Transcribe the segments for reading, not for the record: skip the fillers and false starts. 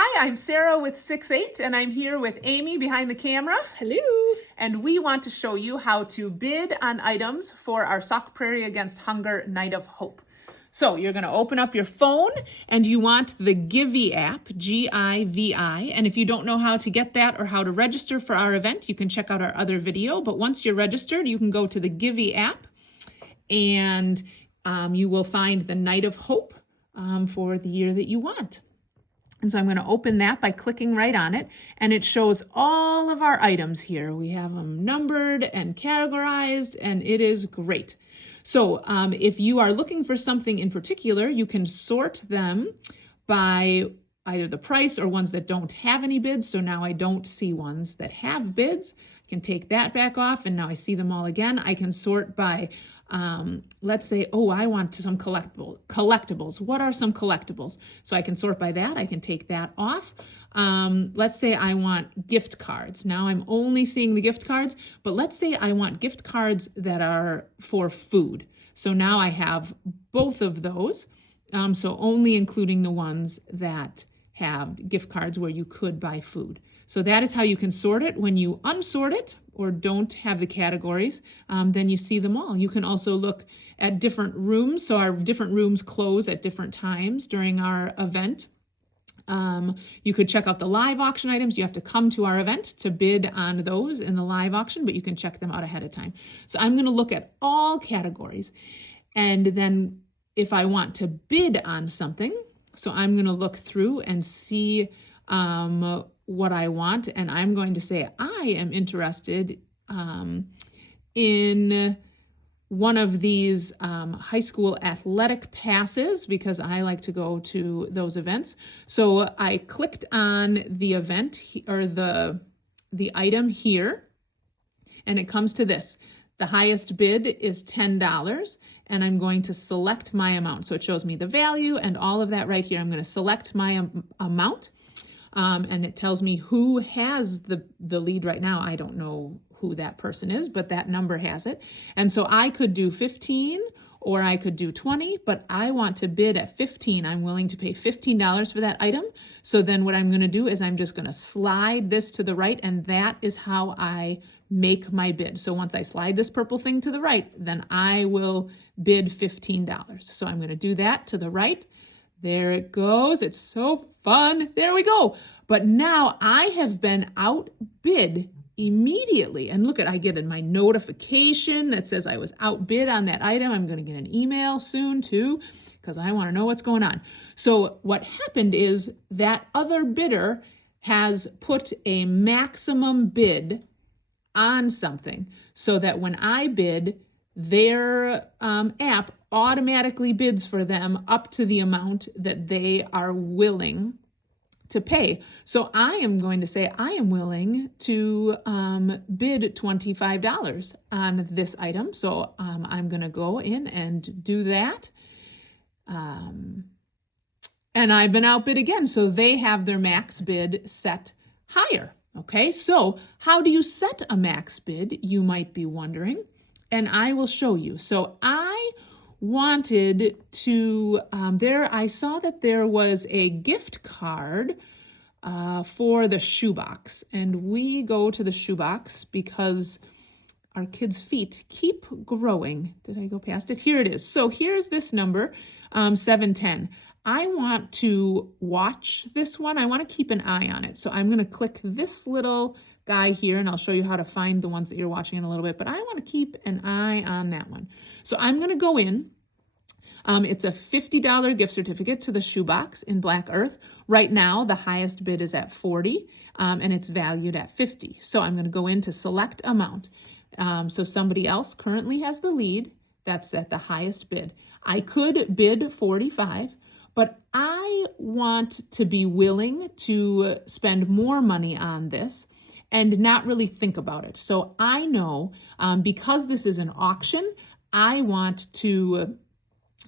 Hi, I'm Sarah with 6/8, and I'm here with Amy behind the camera. Hello. And we want to show you how to bid on items for our Sauk Prairie Against Hunger Night of Hope. So you're going to open up your phone and you want the GIVI app, G-I-V-I. And if you don't know how to get that or how to register for our event, you can check out our other video. But once you're registered, you can go to the GIVI app and you will find the Night of Hope for the year that you want. And so I'm going to open that by clicking right on it, and it shows all of our items here. We have them numbered and categorized, and it is great. So if you are looking for something in particular, you can sort them by either the price or ones that don't have any bids. So now I don't see ones that have bids. I can take that back off, and now I see them all again. I can sort by let's say, oh, I want some collectibles. What are some collectibles? So I can sort by that. I can take that off. Let's say I want gift cards. Now I'm only seeing the gift cards, but let's say I want gift cards that are for food. So now I have both of those. So only including the ones that have gift cards where you could buy food. So that is how you can sort it. When you unsort it or don't have the categories, then you see them all. You can also look at different rooms. So our different rooms close at different times during our event. You could check out the live auction items. You have to come to our event to bid on those in the live auction, but you can check them out ahead of time. So I'm going to look at all categories. And then if I want to bid on something, so I'm going to look through and see what I want, and I'm going to say I am interested in one of these high school athletic passes because I like to go to those events. So I clicked on the event or the item here, and it comes to this. The highest bid is $10, and I'm going to select my amount. So it shows me the value and all of that right here. I'm going to select my amount. And it tells me who has the lead right now. I don't know who that person is, but that number has it. And so I could do 15 or I could do 20, but I want to bid at 15. I'm willing to pay $15 for that item. So then what I'm going to do is I'm just going to slide this to the right, and that is how I make my bid. So once I slide this purple thing to the right, then I will bid $15. So I'm going to do that to the right. There it goes. It's so fun. There we go. But now I have been outbid immediately. And look I get in my notification that says I was outbid on that item. I'm going to get an email soon too, because I want to know what's going on. So what happened is that other bidder has put a maximum bid on something so that when I bid, their app automatically bids for them up to the amount that they are willing to pay. So I am going to say I am willing to bid $25 on this item. So I'm going to go in and do that. And I've been outbid again. So they have their max bid set higher. Okay, so how do you set a max bid, you might be wondering, and I will show you. So I wanted to, I saw that there was a gift card for the shoebox, and we go to the shoebox because our kids' feet keep growing. Did I go past it? Here it is. So here's this number, 710. I want to watch this one. I want to keep an eye on it. So I'm going to click this little guy here, and I'll show you how to find the ones that you're watching in a little bit, but I want to keep an eye on that one. So I'm going to go in. It's a $50 gift certificate to the shoebox in Black Earth. Right now, the highest bid is at 40, and it's valued at 50. So I'm going to go in to select amount. So somebody else currently has the lead. That's at the highest bid. I could bid 45, but I want to be willing to spend more money on this and not really think about it. So I know because this is an auction, I want to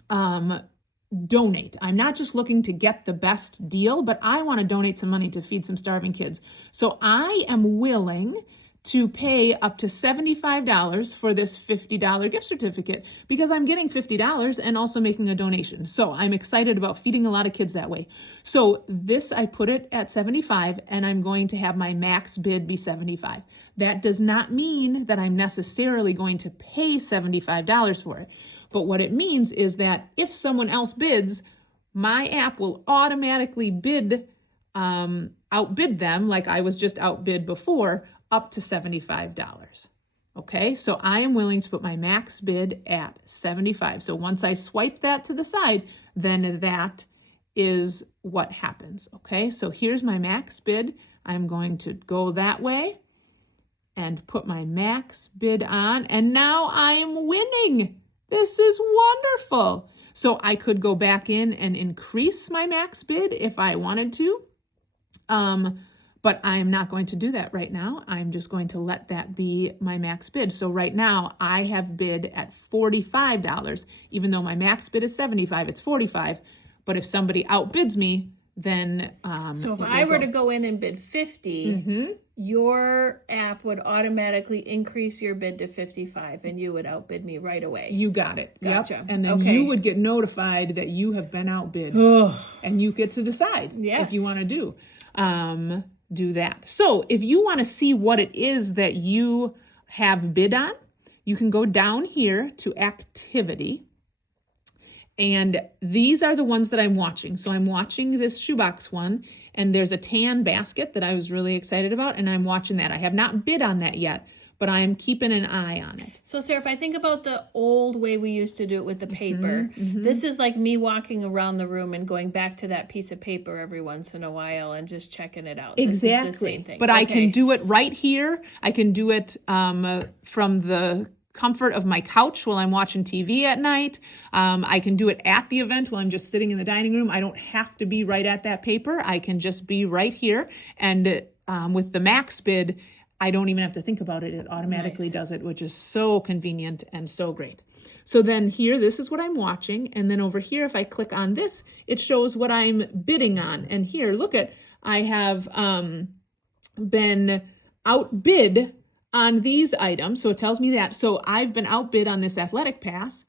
donate. I'm not just looking to get the best deal, but I want to donate some money to feed some starving kids. So I am willing to pay up to $75 for this $50 gift certificate because I'm getting $50 and also making a donation. So I'm excited about feeding a lot of kids that way. So this, I put it at 75 and I'm going to have my max bid be 75. That does not mean that I'm necessarily going to pay $75 for it. But what it means is that if someone else bids, my app will automatically outbid them like I was just outbid before, up to $75. Okay, so I am willing to put my max bid at 75. So once I swipe that to the side, then that is what happens. Okay, so here's my max bid. I'm going to go that way and put my max bid on, and now I am winning. This is wonderful. So I could go back in and increase my max bid if I wanted to. But I'm not going to do that right now. I'm just going to let that be my max bid. So right now I have bid at $45, even though my max bid is 75, it's 45. But if somebody outbids me, then so if I were to go in and bid 50, your app would automatically increase your bid to 55 and you would outbid me right away. You got it. Gotcha. Yep. And then you would get notified that you have been outbid. And you get to decide if you want to do that. So if you want to see what it is that you have bid on, you can go down here to activity. And these are the ones that I'm watching. So I'm watching this shoebox one, and there's a tan basket that I was really excited about, and I'm watching that. I have not bid on that yet, but I am keeping an eye on it. So Sarah, if I think about the old way we used to do it with the paper, this is like me walking around the room and going back to that piece of paper every once in a while and just checking it out. Exactly. This is the same thing. But I can do it right here. I can do it from the comfort of my couch while I'm watching TV at night. I can do it at the event while I'm just sitting in the dining room. I don't have to be right at that paper. I can just be right here. And with the max bid, I don't even have to think about it. It automatically does it, which is so convenient and so great. So then here, this is what I'm watching. And then over here, if I click on this, it shows what I'm bidding on. And here, look at, I have been outbid on these items. So it tells me that. So I've been outbid on this athletic pass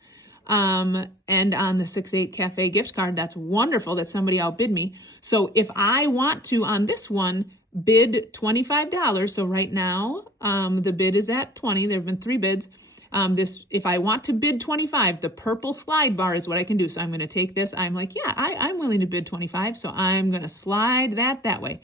and on the 6-8 Cafe gift card. That's wonderful that somebody outbid me. So if I want to, on this one, bid $25. So right now, the bid is at 20. There have been 3 bids. If I want to bid 25, the purple slide bar is what I can do. So I'm going to take this. I'm like, yeah, I'm willing to bid 25. So I'm going to slide that way.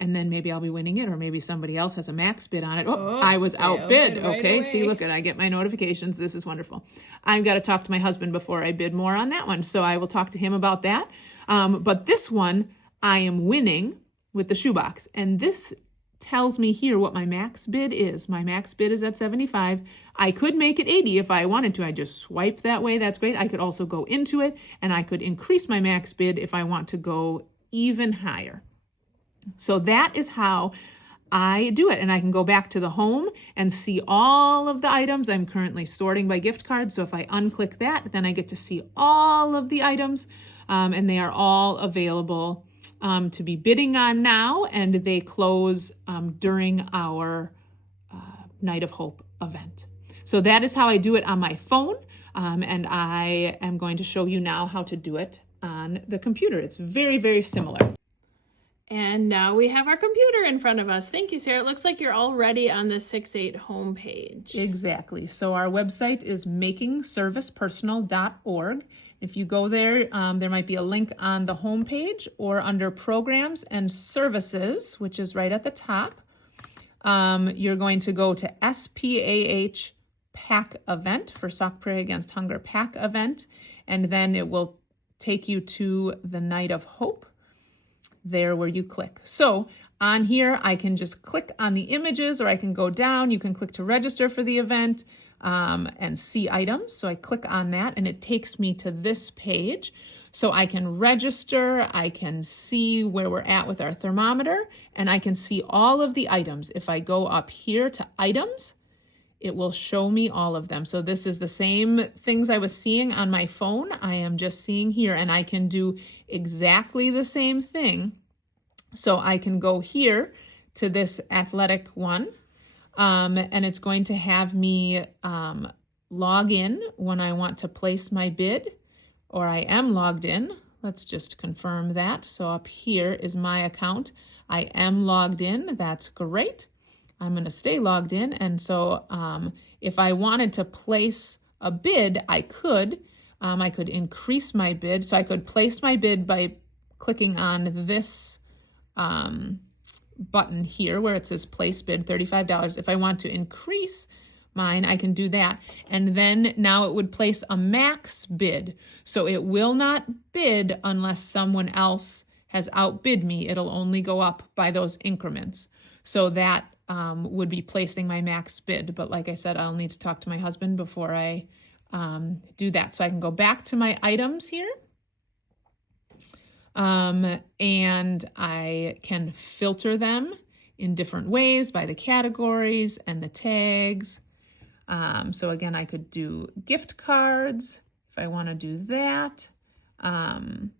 And then maybe I'll be winning it, or maybe somebody else has a max bid on it. I was outbid. Okay, see, look at, I get my notifications. This is wonderful. I've got to talk to my husband before I bid more on that one. So I will talk to him about that. But this one, I am winning with the shoebox. And this tells me here what my max bid is. My max bid is at 75. I could make it 80 if I wanted to. I just swipe that way. That's great. I could also go into it, and I could increase my max bid if I want to go even higher. So that is how I do it. And I can go back to the home and see all of the items. I'm currently sorting by gift card. So if I unclick that, then I get to see all of the items, and they are all available to be bidding on now, and they close during our Night of Hope event. So that is how I do it on my phone, and I am going to show you now how to do it on the computer. It's very, very similar. And now we have our computer in front of us. Thank you, Sarah. It looks like you're already on the 6-8 homepage. Exactly. So our website is makingservicepersonal.org. If you go there, there might be a link on the homepage or under Programs and Services, which is right at the top. You're going to go to SPAH PAC event, for Sock Pray Against Hunger PAC event, and then it will take you to the Night of Hope, there where you click. So on here, I can just click on the images, or I can go down. You can click to register for the event and see items. So I click on that, and it takes me to this page. So I can register, I can see where we're at with our thermometer, and I can see all of the items. If I go up here to items, it will show me all of them. So this is the same things I was seeing on my phone. I am just seeing here, and I can do exactly the same thing. So I can go here to this athletic one, And it's going to have me log in when I want to place my bid, or I am logged in. Let's just confirm that. So up here is my account. I am logged in. That's great. I'm going to stay logged in. And so if I wanted to place a bid, I could increase my bid. So I could place my bid by clicking on this button here where it says place bid, $35. If I want to increase mine, I can do that. And then now it would place a max bid. So it will not bid unless someone else has outbid me. It'll only go up by those increments. So that would be placing my max bid. But like I said, I'll need to talk to my husband before I do that. So I can go back to my items here. And I can filter them in different ways by the categories and the tags. So again, I could do gift cards if I want to do that. And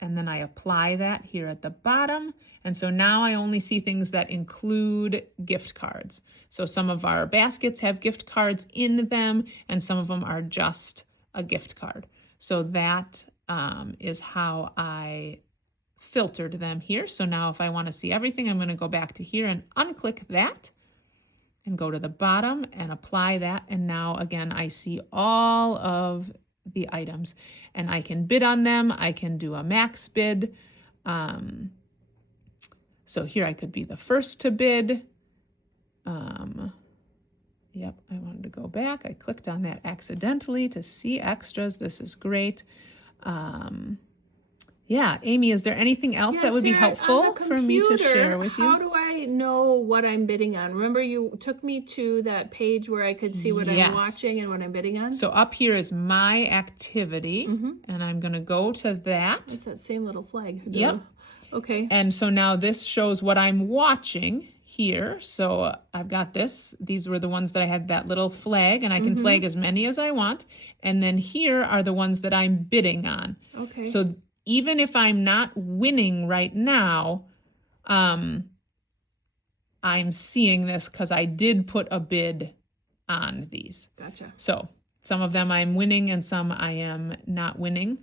then I apply that here at the bottom. And so now I only see things that include gift cards. So some of our baskets have gift cards in them, and some of them are just a gift card. So that is how I filtered them here. So now if I want to see everything, I'm going to go back to here and unclick that and go to the bottom and apply that. And now again, I see all of the items and I can bid on them. I can do a max bid. So here I could be the first to bid. Yep, I wanted to go back. I clicked on that accidentally to see extras. This is great. Yeah, Amy, is there anything else that would be helpful for me to share with you? How do I know what I'm bidding on? Remember, you took me to that page where I could see what I'm watching and what I'm bidding on? So up here is my activity, and I'm going to go to that. It's that same little flag. Yep. Okay. And so now this shows what I'm watching here. So I've got this. These were the ones that I had that little flag, and I can flag as many as I want. And then here are the ones that I'm bidding on. Okay. So even if I'm not winning right now, I'm seeing this because I did put a bid on these. Gotcha. So some of them I'm winning and some I am not winning.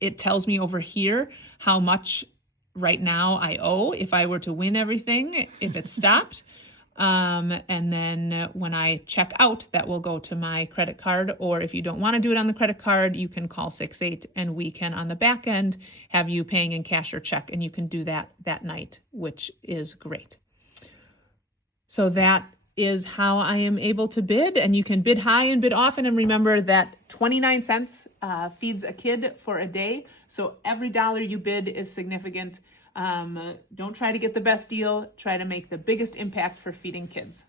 It tells me over here how much right now I owe if I were to win everything, if it stopped. And then when I check out, that will go to my credit card. Or if you don't want to do it on the credit card, you can call 6-8 and we can on the back end have you paying in cash or check, and you can do that night, which is great. So that is how I am able to bid, and you can bid high and bid often. And remember that 29 cents feeds a kid for a day. So every dollar you bid is significant. Don't try to get the best deal. Try to make the biggest impact for feeding kids.